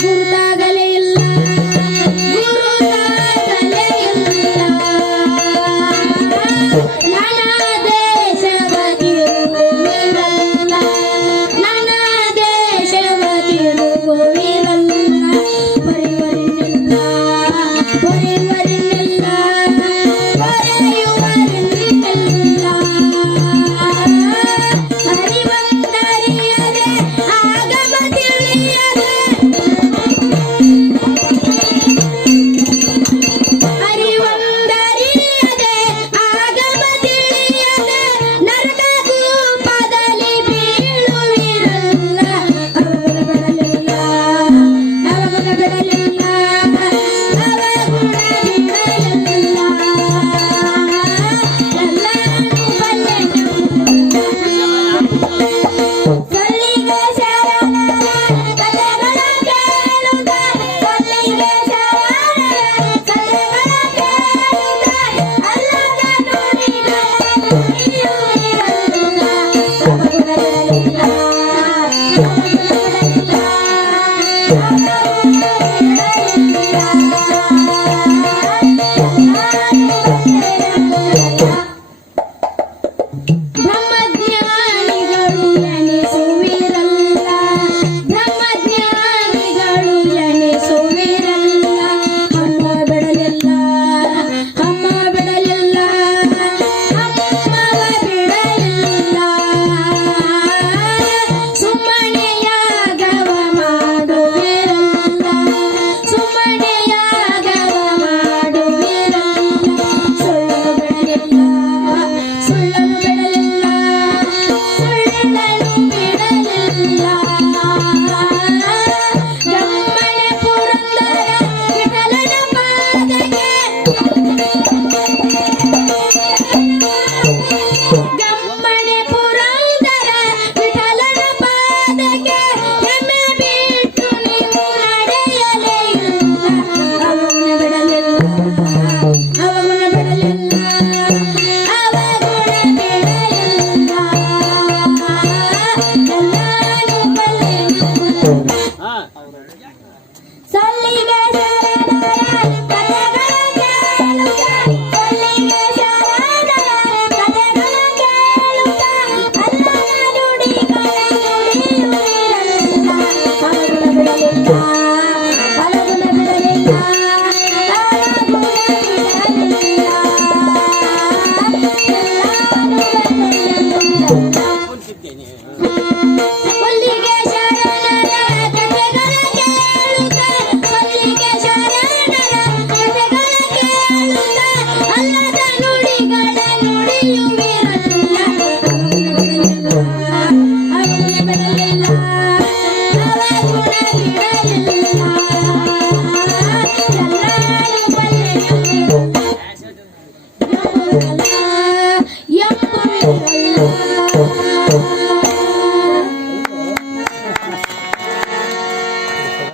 Juro